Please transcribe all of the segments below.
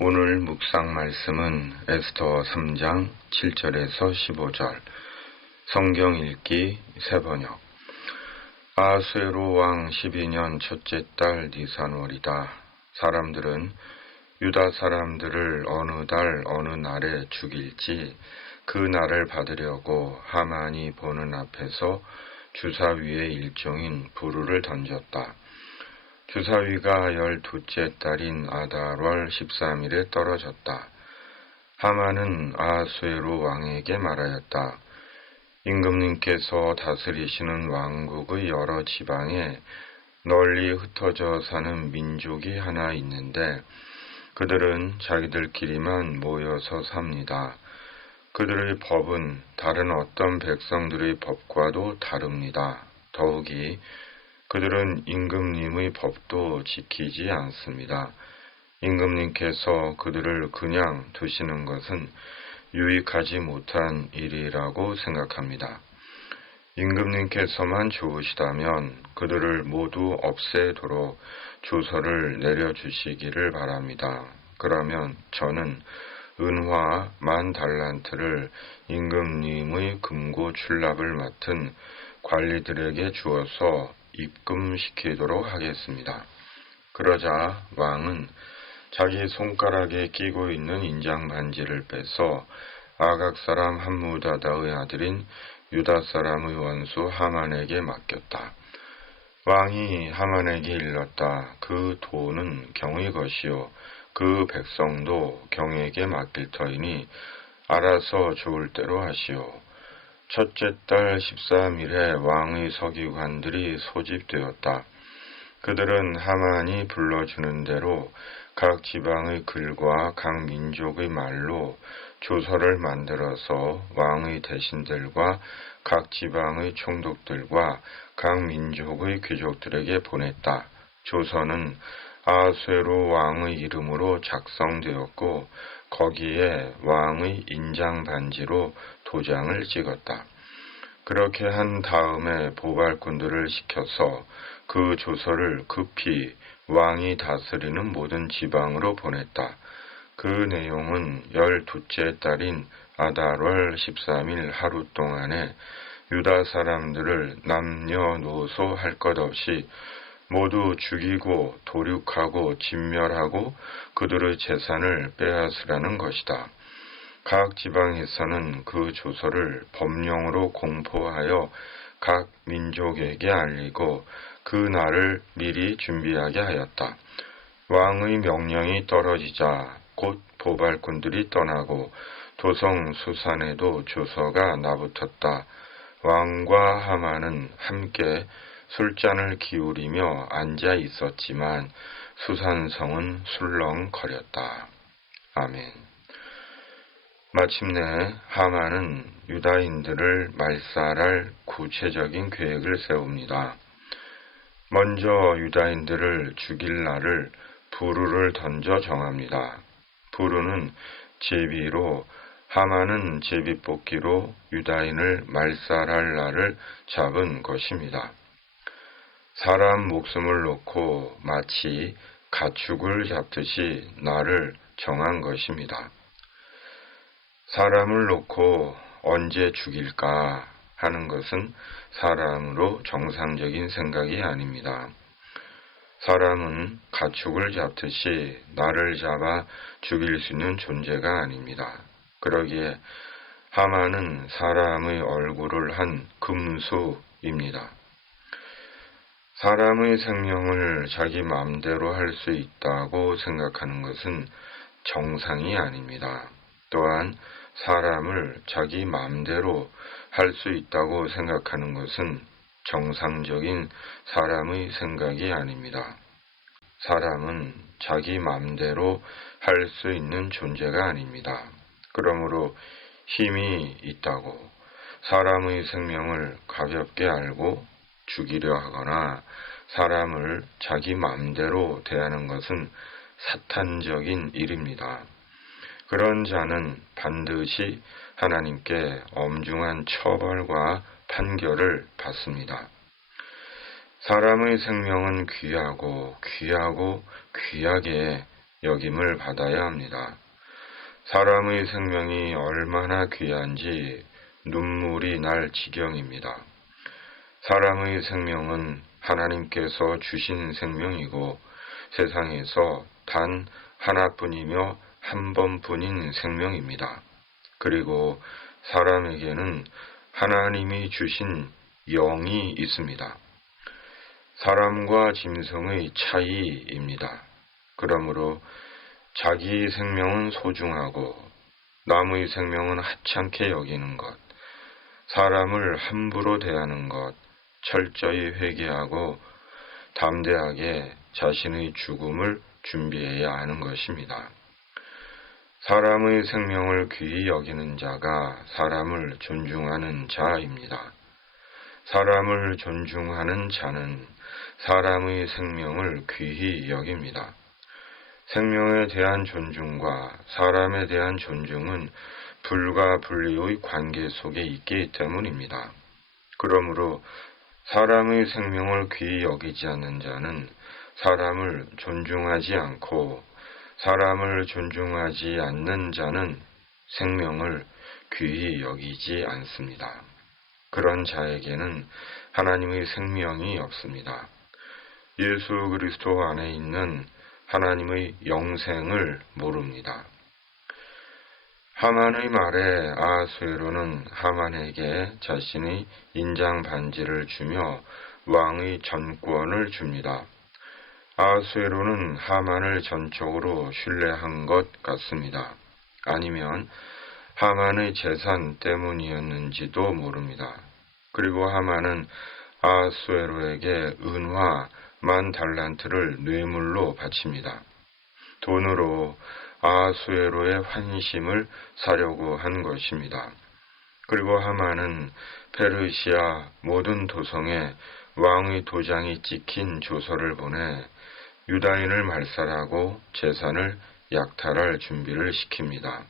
오늘 묵상 말씀은 에스더 3장 7절에서 15절, 성경 읽기 새번역. 아수에로 왕 12년 첫째 달 니산월이다. 사람들은 유다 사람들을 어느 달 어느 날에 죽일지 그 날을 받으려고 하만이 보는 앞에서 주사위의 일종인 부르를 던졌다. 주사위가 12째 달인 아달월 13일에 떨어졌다. 하만은 아수에로 왕에게 말하였다. 임금님께서 다스리시는 왕국의 여러 지방에 널리 흩어져 사는 민족이 하나 있는데 그들은 자기들끼리만 모여서 삽니다. 그들의 법은 다른 어떤 백성들의 법과도 다릅니다. 더욱이 그들은 임금님의 법도 지키지 않습니다. 임금님께서 그들을 그냥 두시는 것은 유익하지 못한 일이라고 생각합니다. 임금님께서만 좋으시다면 그들을 모두 없애도록 조서를 내려주시기를 바랍니다. 그러면 저는 은화 10,000달란트를 임금님의 금고 출납을 맡은 관리들에게 주어서 입금시키도록 하겠습니다. 그러자 왕은 자기 손가락에 끼고 있는 인장 반지를 빼서 아각 사람 함무다다의 아들인 유다 사람의 원수 하만에게 맡겼다. 왕이 하만에게 일렀다. 그 돈은 경의 것이요 그 백성도 경에게 맡길 터이니 알아서 좋을 대로 하시오. 첫째 달 13일에 왕의 서기관들이 소집되었다. 그들은 하만이 불러주는 대로 각 지방의 글과 각 민족의 말로 조서를 만들어서 왕의 대신들과 각 지방의 총독들과 각 민족의 귀족들에게 보냈다. 조서는 아수에로 왕의 이름으로 작성되었고 거기에 왕의 인장 반지로 도장을 찍었다. 그렇게 한 다음에 보발꾼들을 시켜서 그 조서를 급히 왕이 다스리는 모든 지방으로 보냈다. 그 내용은 12째 달인 아달월 13일 하루 동안에 유다 사람들을 남녀노소 할 것 없이 모두 죽이고 도륙하고 진멸하고 그들의 재산을 빼앗으라는 것이다. 각 지방에서는 그 조서를 법령으로 공포하여 각 민족에게 알리고 그 날을 미리 준비하게 하였다. 왕의 명령이 떨어지자 곧 보발꾼들이 떠나고 도성 수산에도 조서가 나붙었다. 왕과 하만은 함께 술잔을 기울이며 앉아 있었지만 수산성은 술렁거렸다. 아멘. 마침내 하만은 유다인들을 말살할 구체적인 계획을 세웁니다. 먼저 유다인들을 죽일 날을 부르를 던져 정합니다. 부르는 제비로 하만은 제비뽑기로 유다인을 말살할 날을 잡은 것입니다. 사람 목숨을 놓고 마치 가축을 잡듯이 날을 정한 것입니다. 사람을 놓고 언제 죽일까 하는 것은 사람으로 정상적인 생각이 아닙니다. 사람은 가축을 잡듯이 나를 잡아 죽일 수 있는 존재가 아닙니다. 그러기에 하만은 사람의 얼굴을 한 금수입니다. 사람의 생명을 자기 마음대로 할 수 있다고 생각하는 것은 정상이 아닙니다. 또한 사람을 자기 마음대로 할 수 있다고 생각하는 것은 정상적인 사람의 생각이 아닙니다. 사람은 자기 마음대로 할 수 있는 존재가 아닙니다. 그러므로 힘이 있다고 사람의 생명을 가볍게 알고 죽이려 하거나 사람을 자기 마음대로 대하는 것은 사탄적인 일입니다. 그런 자는 반드시 하나님께 엄중한 처벌과 판결을 받습니다. 사람의 생명은 귀하고 귀하게 여김을 받아야 합니다. 사람의 생명이 얼마나 귀한지 눈물이 날 지경입니다. 사람의 생명은 하나님께서 주신 생명이고 세상에서 단 하나뿐이며 한 번뿐인 생명입니다. 그리고 사람에게는 하나님이 주신 영이 있습니다. 사람과 짐승의 차이입니다. 그러므로 자기 생명은 소중하고 남의 생명은 하찮게 여기는 것, 사람을 함부로 대하는 것, 철저히 회개하고 담대하게 자신의 죽음을 준비해야 하는 것입니다. 사람의 생명을 귀히 여기는 자가 사람을 존중하는 자입니다. 사람을 존중하는 자는 사람의 생명을 귀히 여깁니다. 생명에 대한 존중과 사람에 대한 존중은 불과 분리의 관계 속에 있기 때문입니다. 그러므로 사람의 생명을 귀히 여기지 않는 자는 사람을 존중하지 않고 사람을 존중하지 않는 자는 생명을 귀히 여기지 않습니다. 그런 자에게는 하나님의 생명이 없습니다. 예수 그리스도 안에 있는 하나님의 영생을 모릅니다. 하만의 말에 아하수에로는 하만에게 자신의 인장 반지를 주며 왕의 전권을 줍니다. 아하수에로는 하만을 전적으로 신뢰한 것 같습니다. 아니면 하만의 재산 때문이었는지도 모릅니다. 그리고 하만은 아하수에로에게 은화 10,000달란트를 뇌물로 바칩니다. 돈으로 아하수에로의 환심을 사려고 한 것입니다. 그리고 하만은 페르시아 모든 도성에 왕의 도장이 찍힌 조서를 보내 유다인을 말살하고 재산을 약탈할 준비를 시킵니다.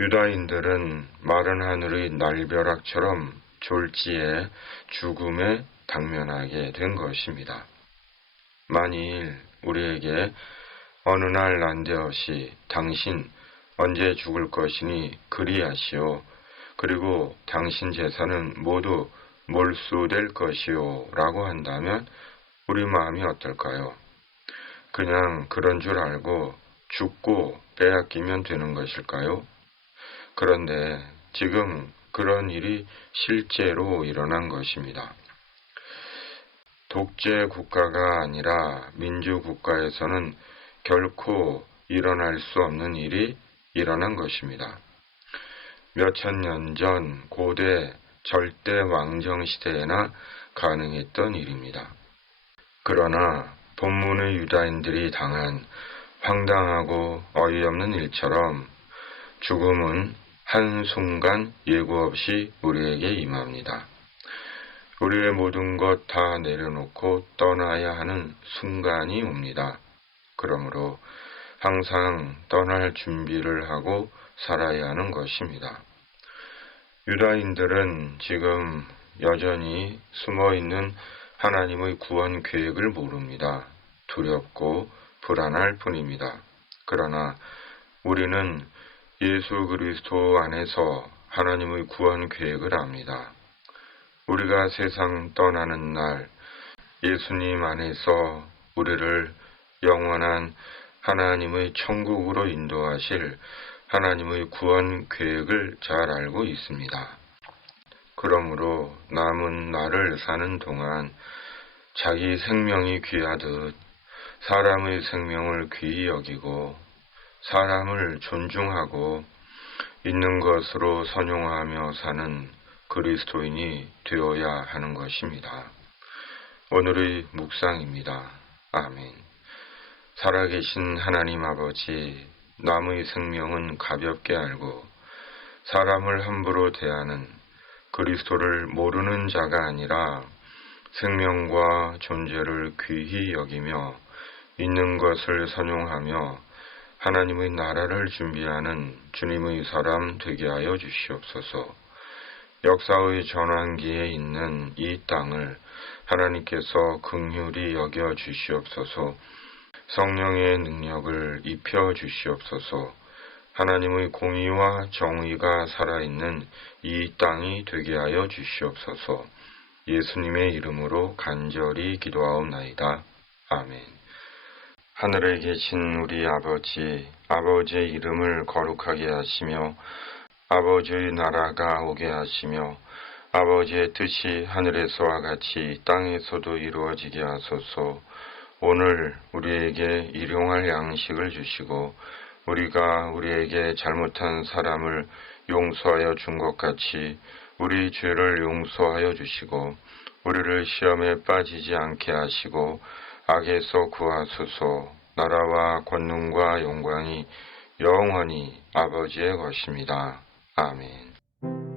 유다인들은 마른 하늘의 날벼락처럼 졸지에 죽음에 당면하게 된 것입니다. 만일 우리에게 어느 날 난데없이 당신 언제 죽을 것이니 그리하시오. 그리고 당신 재산은 모두 몰수될 것이오 라고 한다면 우리 마음이 어떨까요? 그냥 그런 줄 알고 죽고 빼앗기면 되는 것일까요? 그런데 지금 그런 일이 실제로 일어난 것입니다. 독재 국가가 아니라 민주국가에서는 결코 일어날 수 없는 일이 일어난 것입니다. 몇천 년 전 고대 절대 왕정 시대에나 가능했던 일입니다. 그러나 본문의 유다인들이 당한 황당하고 어이없는 일처럼 죽음은 한순간 예고 없이 우리에게 임합니다. 우리의 모든 것 다 내려놓고 떠나야 하는 순간이 옵니다. 그러므로 항상 떠날 준비를 하고 살아야 하는 것입니다. 유다인들은 지금 여전히 숨어있는 하나님의 구원 계획을 모릅니다. 두렵고 불안할 뿐입니다. 그러나 우리는 예수 그리스도 안에서 하나님의 구원 계획을 압니다. 우리가 세상 떠나는 날 예수님 안에서 우리를 영원한 하나님의 천국으로 인도하실 하나님의 구원 계획을 잘 알고 있습니다. 그러므로 남은 날을 사는 동안 자기 생명이 귀하듯 사람의 생명을 귀히 여기고 사람을 존중하고 있는 것으로 선용하며 사는 그리스도인이 되어야 하는 것입니다. 오늘의 묵상입니다. 아멘. 살아계신 하나님 아버지, 남의 생명은 가볍게 알고 사람을 함부로 대하는 그리스도를 모르는 자가 아니라 생명과 존재를 귀히 여기며 있는 것을 선용하며 하나님의 나라를 준비하는 주님의 사람 되게 하여 주시옵소서. 역사의 전환기에 있는 이 땅을 하나님께서 긍휼히 여겨 주시옵소서. 성령의 능력을 입혀 주시옵소서. 하나님의 공의와 정의가 살아있는 이 땅이 되게 하여 주시옵소서. 예수님의 이름으로 간절히 기도하옵나이다. 아멘. 하늘에 계신 우리 아버지, 아버지의 이름을 거룩하게 하시며 아버지의 나라가 오게 하시며 아버지의 뜻이 하늘에서와 같이 땅에서도 이루어지게 하소서. 오늘 우리에게 일용할 양식을 주시고 우리가 우리에게 잘못한 사람을 용서하여 준 것 같이 우리 죄를 용서하여 주시고 우리를 시험에 빠지지 않게 하시고 악에서 구하소서. 나라와 권능과 영광이 영원히 아버지의 것입니다. 아멘.